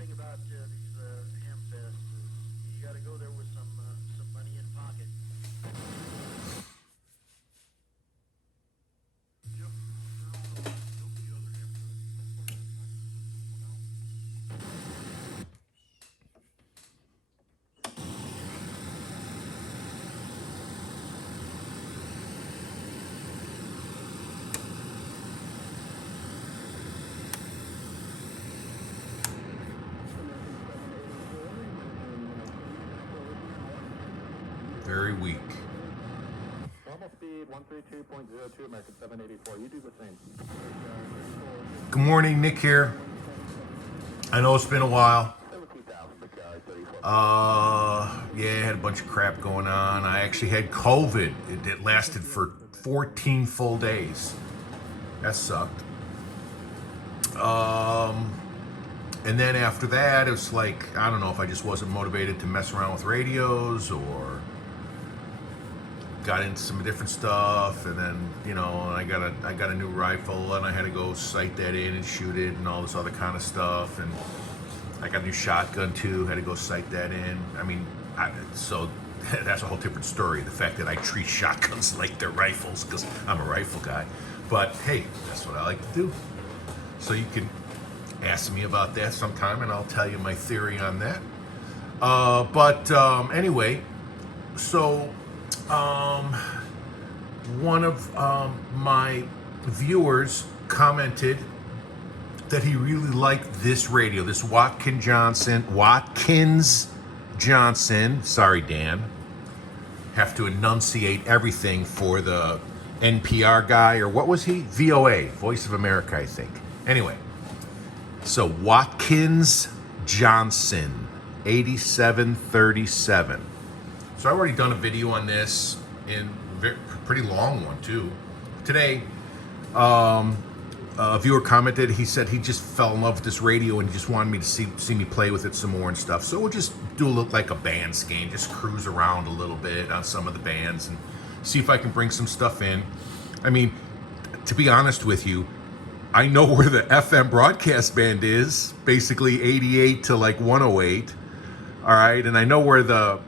thing about these ham fests is you got to go there with some money in pocket. Very weak. Normal speed 132.02, American 784. You do the same. Good morning, Nick here. I know it's been a while. Yeah, I had a bunch of crap going on. I actually had COVID. It lasted for 14 full days. That sucked. And then after that, it was like, I don't know if I just wasn't motivated to mess around with radios or got into some different stuff, and then I got a new rifle and I had to go sight that in and shoot it and all this other kind of stuff, and I got a new shotgun too, had to go sight that in. I mean, so that's a whole different story, the fact that I treat shotguns like they're rifles because I'm a rifle guy. But hey, that's what I like to do. So you can ask me about that sometime and I'll tell you my theory on that. Anyway, so one of my viewers commented that he really liked this radio, this Watkins Johnson. Sorry, Dan. Have to enunciate everything for the NPR guy, or what was he? VOA, Voice of America, I think. Anyway, so Watkins Johnson, 8737. So I've already done a video on this, in a pretty long one too. Today, a viewer commented, he said he just fell in love with this radio and he just wanted me to see me play with it some more and stuff. So we'll just do a look like a bands game, just cruise around a little bit on some of the bands and see if I can bring some stuff in. I mean, to be honest with you, I know where the FM broadcast band is, basically 88 to like 108. All right, and I know where the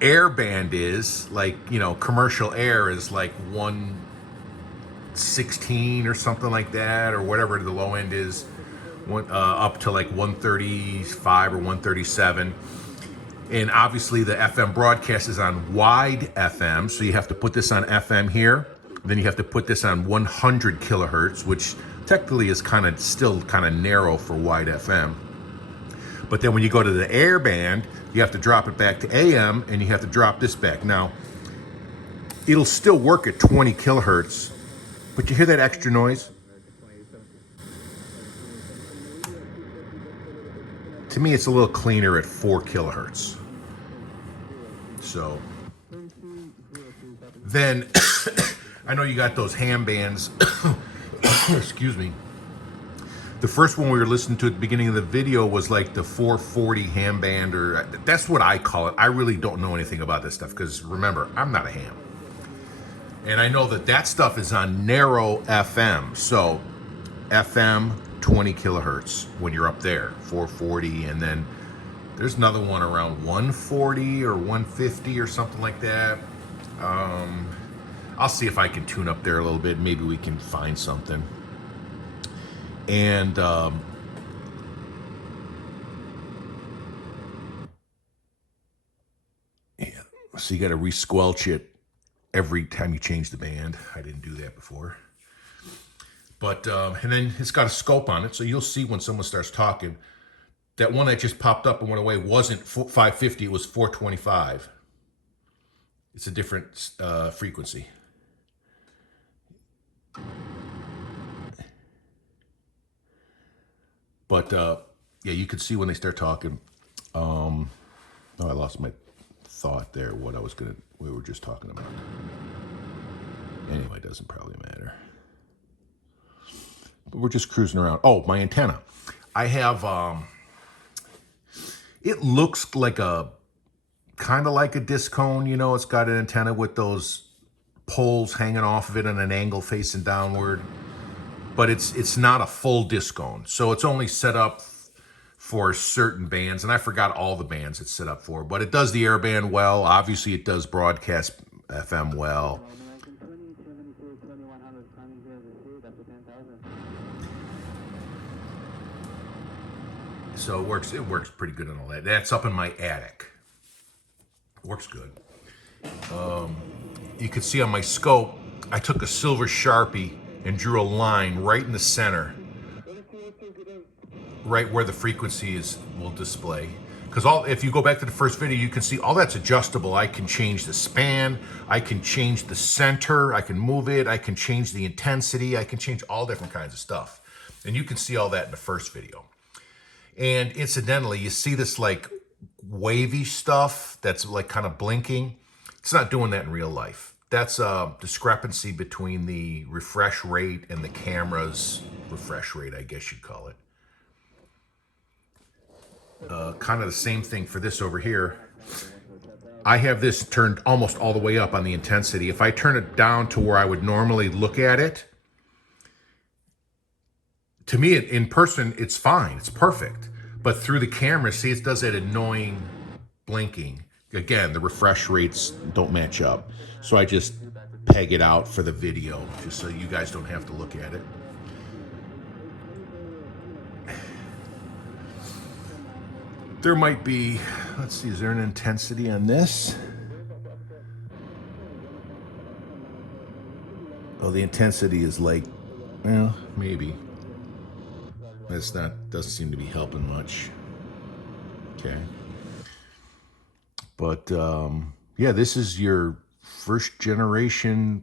air band is, like, commercial air is like 116 or something like that, or whatever the low end is, up to like 135 or 137. And obviously the FM broadcast is on wide FM, so you have to put this on FM here, then you have to put this on 100 kilohertz, which technically is still kind of narrow for wide FM. But then when you go to the air band, you have to drop it back to AM, and you have to drop this back. Now, it'll still work at 20 kilohertz, but you hear that extra noise? To me, it's a little cleaner at 4 kilohertz. So, then, I know you got those ham bands. Excuse me. The first one we were listening to at the beginning of the video was like the 440 ham band, or that's what I call it. I really don't know anything about this stuff because remember, I'm not a ham. And I know that stuff is on narrow FM. So FM 20 kilohertz when you're up there, 440, and then there's another one around 140 or 150 or something like that. I'll see if I can tune up there a little bit. Maybe we can find something. And yeah, so you got to re-squelch it every time you change the band. I didn't do that before. But and then it's got a scope on it, so you'll see when someone starts talking. That one that just popped up and went away wasn't 550; it was 425. It's a different frequency. But yeah, you could see when they start talking. Oh, I lost my thought there. We were just talking about. Anyway, it doesn't probably matter. But we're just cruising around. Oh, my antenna. I have. It looks like kind of like a disc cone. It's got an antenna with those poles hanging off of it on an angle facing downward. But it's not a full disc cone. So it's only set up for certain bands, and I forgot all the bands it's set up for, but it does the airband well. Obviously, it does broadcast FM well. So it works pretty good on all that. That's up in my attic. Works good. You can see on my scope, I took a silver Sharpie and drew a line right in the center, right where the frequency will display. Because if you go back to the first video, you can see all that's adjustable. I can change the span, I can change the center, I can move it, I can change the intensity, I can change all different kinds of stuff. And you can see all that in the first video. And incidentally, you see this like wavy stuff that's like kind of blinking. It's not doing that in real life. That's a discrepancy between the refresh rate and the camera's refresh rate, I guess you'd call it. Kind of the same thing for this over here. I have this turned almost all the way up on the intensity. If I turn it down to where I would normally look at it, to me, in person, it's fine. It's perfect. But through the camera, see, it does that annoying blinking. Again, the refresh rates don't match up. So I just peg it out for the video, just so you guys don't have to look at it. There might be, let's see, is there an intensity on this? Oh, the intensity is like, well, maybe. Doesn't seem to be helping much. Okay. But, yeah, this is your first generation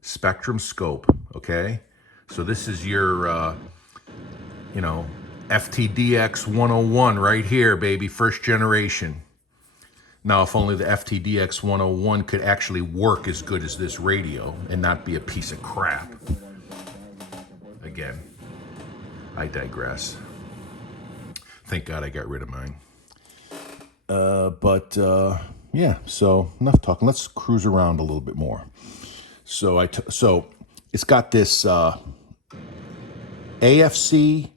Spectrum scope, okay? So this is your, FTDX 101 right here, baby, first generation. Now, if only the FTDX 101 could actually work as good as this radio and not be a piece of crap. Again, I digress. Thank God I got rid of mine. Yeah, so enough talking. Let's cruise around a little bit more. So it's got this AFC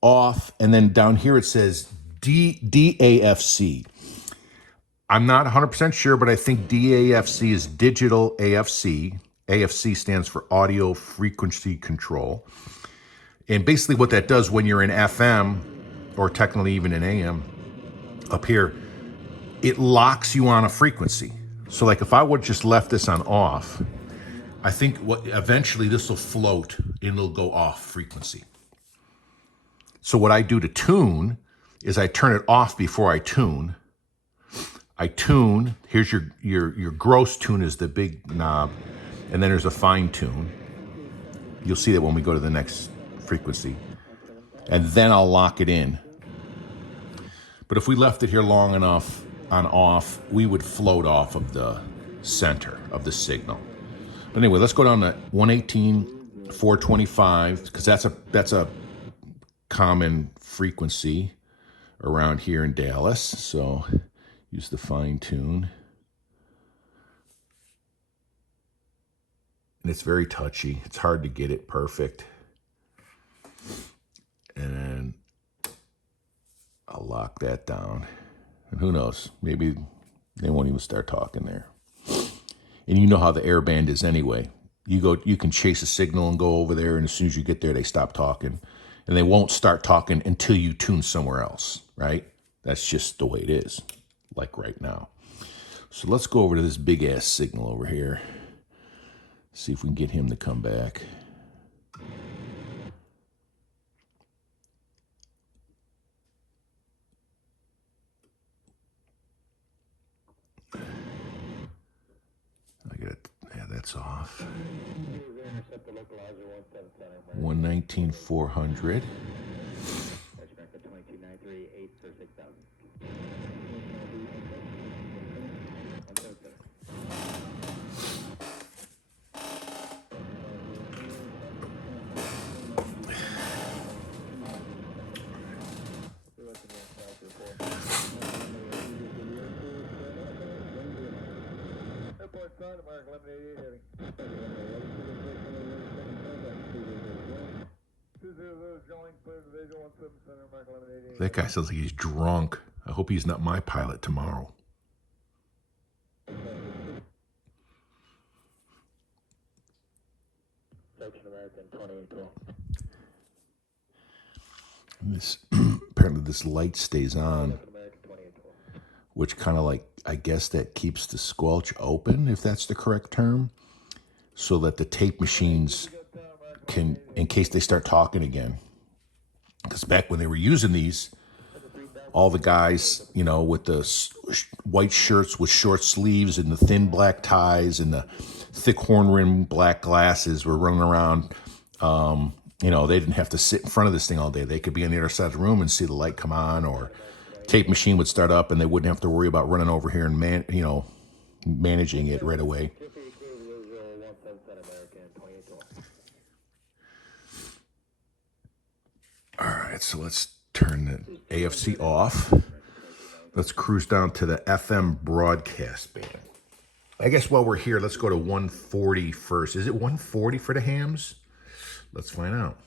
off, and then down here it says DAFC. I'm not 100% sure, but I think DAFC is digital AFC. AFC stands for audio frequency control. And basically what that does when you're in FM, or technically even in AM, up here, it locks you on a frequency. So like if I would just left this on off, I think eventually this will float and it'll go off frequency. So what I do to tune is I turn it off before I tune. I tune, here's your gross tune is the big knob, and then there's a fine tune. You'll see that when we go to the next frequency. And then I'll lock it in. But if we left it here long enough on off, we would float off of the center of the signal. But anyway, let's go down to 118, 425, because that's a common frequency around here in Dallas. So use the fine tune. And it's very touchy. It's hard to get it perfect. And I'll lock that down. And who knows? Maybe they won't even start talking there. And you know how the airband is anyway. You can chase a signal and go over there, and as soon as you get there, they stop talking. And they won't start talking until you tune somewhere else, right? That's just the way it is, like right now. So let's go over to this big-ass signal over here. See if we can get him to come back. Yeah, that's off. 119, 400. That guy sounds like he's drunk. I hope he's not my pilot tomorrow. And this apparently this light stays on, which kind of like, I guess that keeps the squelch open, if that's the correct term, so that the tape machines can, in case they start talking again. Because back when they were using these, all the guys, you know, with the white shirts with short sleeves and the thin black ties and the thick horn-rimmed black glasses were running around. You know, they didn't have to sit in front of this thing all day. They could be on the other side of the room and see the light come on, or tape machine would start up and they wouldn't have to worry about running over here and managing it right away. All right, so let's turn the AFC off. Let's cruise down to the FM broadcast band. I guess while we're here, let's go to 140 first. Is it 140 for the hams? Let's find out.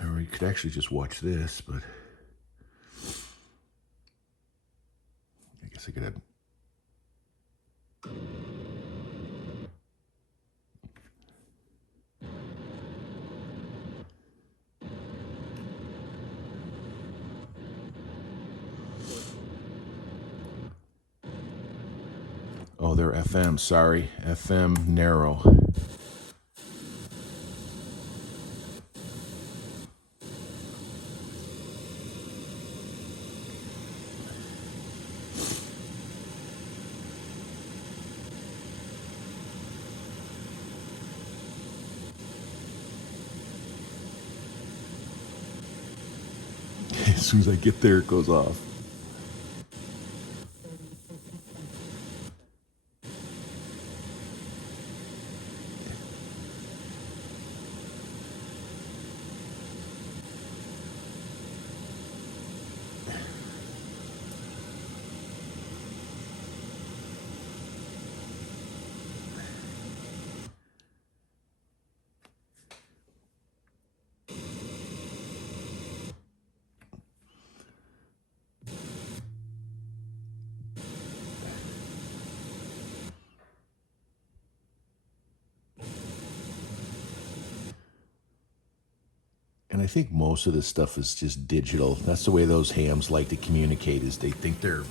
Or you could actually just watch this, but I guess I could have. Oh, they're FM, sorry. FM narrow. As soon as I get there, it goes off. And I think most of this stuff is just digital. That's the way those hams like to communicate, is they think they're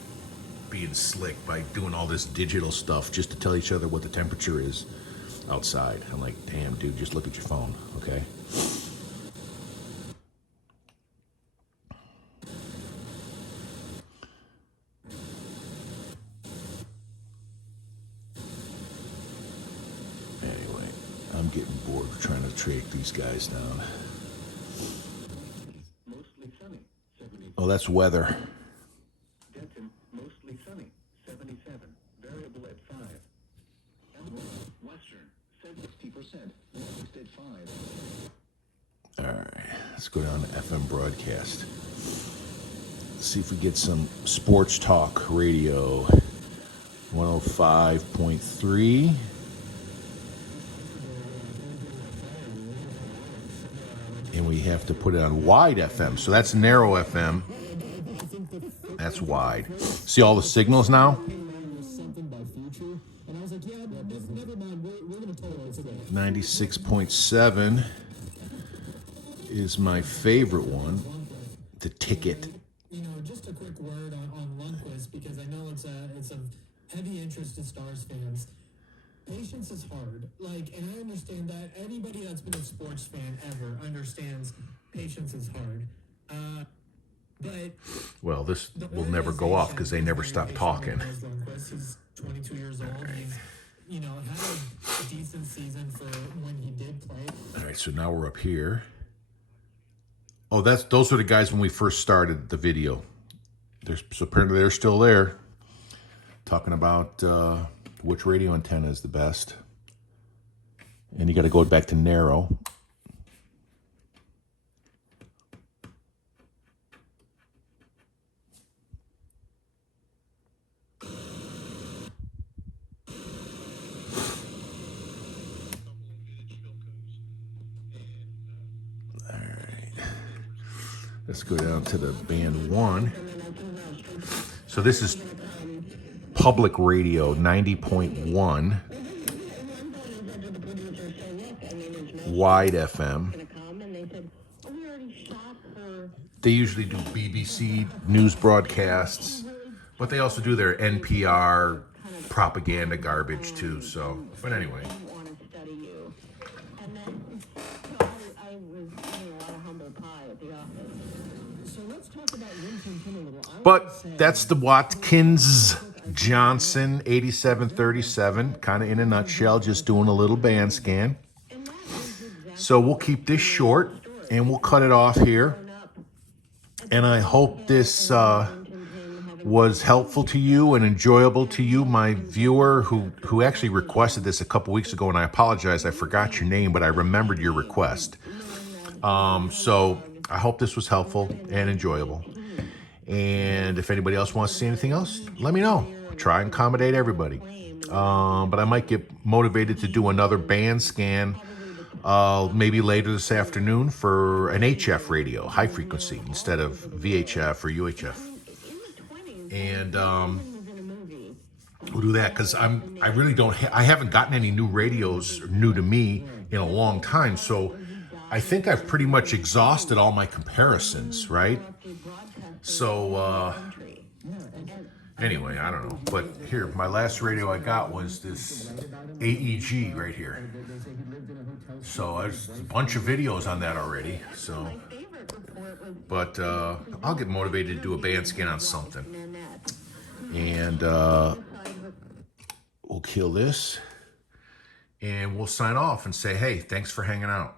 being slick by doing all this digital stuff just to tell each other what the temperature is outside. I'm like, damn, dude, just look at your phone, okay? Anyway, I'm getting bored trying to track these guys down. Oh, that's weather. Denton, mostly sunny, 77. Variable at 5. Elmwood, Western, 60%. West at 5. All right, let's go down to FM broadcast. Let's see if we get some sports talk radio. 105.3. And we have to put it on wide FM. So that's narrow FM. That's wide. See all the signals now? 96.7 is my favorite one. The ticket. You know, just a quick word on Lundqvist, because I know it's of heavy interest to Stars fans. Patience is hard. And I understand that. Anybody that's been a sports fan ever understands patience is hard. But well, this will never go off because they never stop talking. He's 22 years old. Right. He's, had a decent season for when he did play. All right, so now we're up here. Oh, those are the guys when we first started the video. So apparently they're still there, talking about which radio antenna is the best. And you got to go back to narrow. Let's go down to the band 1. So this is public radio 90.1 wide FM. They usually do BBC news broadcasts, but they also do their NPR propaganda garbage too. So, but anyway. But that's the Watkins Johnson 8737, kind of in a nutshell, just doing a little band scan. So we'll keep this short and we'll cut it off here. And I hope this was helpful to you and enjoyable to you, my viewer who actually requested this a couple weeks ago, and I apologize, I forgot your name, but I remembered your request. So I hope this was helpful and enjoyable. And if anybody else wants to see anything else, let me know. I'll try and accommodate everybody. But I might get motivated to do another band scan maybe later this afternoon for an HF radio, high frequency, instead of VHF or UHF. And we'll do that because I really don't, I haven't gotten any new radios new to me in a long time. So I think I've pretty much exhausted all my comparisons, right? So, anyway, I don't know. But here, my last radio I got was this AEG right here. So there's a bunch of videos on that already. So, but I'll get motivated to do a band scan on something. And we'll kill this. And we'll sign off and say, hey, thanks for hanging out.